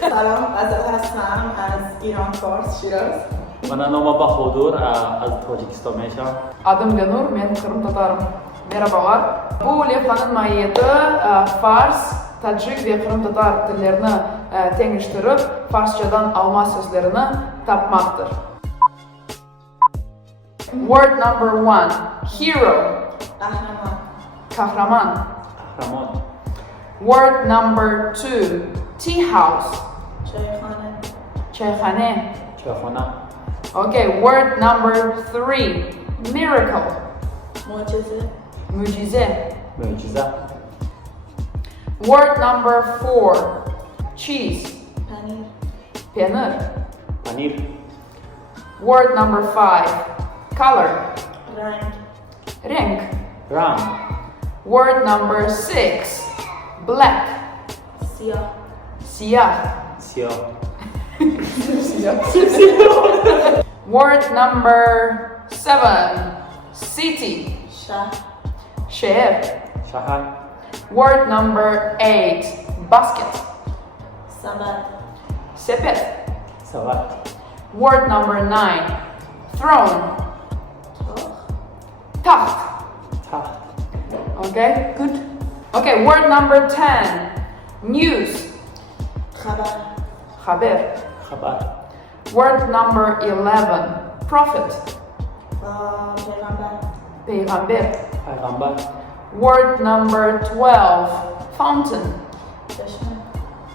سلام غزل هستم از ایران فارس شیراز. Bana nama Bahodur, az Tajikistan meşhur. Adım Ganur, ben Kırım Tatarım. Merhabalar. Bu levhanın mahiyeti Fars, Tajik ve Kırım Tatar tillerini teniştirip Farsçadan alma sözlerini tapmaktır. Word number 1. Hero. قهرمان. Kahraman. Kahraman. Word number 2. Tea house. چایخانه. Çaykhane. Çayxana. Okay, word number 3. Miracle. معجزه. Mucize. Mucize. Word number 4. Cheese. پنیر. Peynir. Panir. Word number 5. Color. رنگ. Renk. Rang. Word number 6. Black. سیاه. Siyah. Siyah. Word number 7. City. شهر. Şehir. Şahar. Word number 8. Basket. سبد. Sepet. Savat. Word number 9. Throne. تاخ. Taht. Taht. Okay, good. Okay, word number 10. News. خبر. Haber. Haber. Word number 11. Prophet. پیغمبر. Peygamber. Peygamber. Word number 12. Fountain. چشمه.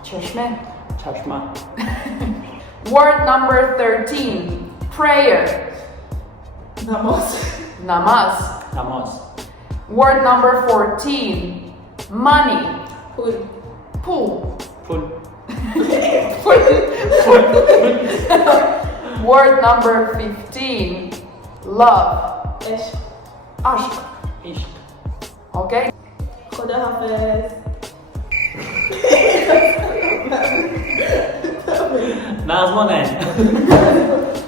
Çeşme. Çeşme. Word number 13. Prayer. نماز. Namaz. Namaz. Word number 14. Money. پول. Pool. Pul. Word number 15. Love. عشق. Aşk. İşk. Okay? خداحافظ. Nazmane.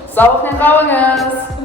Sağlıkla kalınız.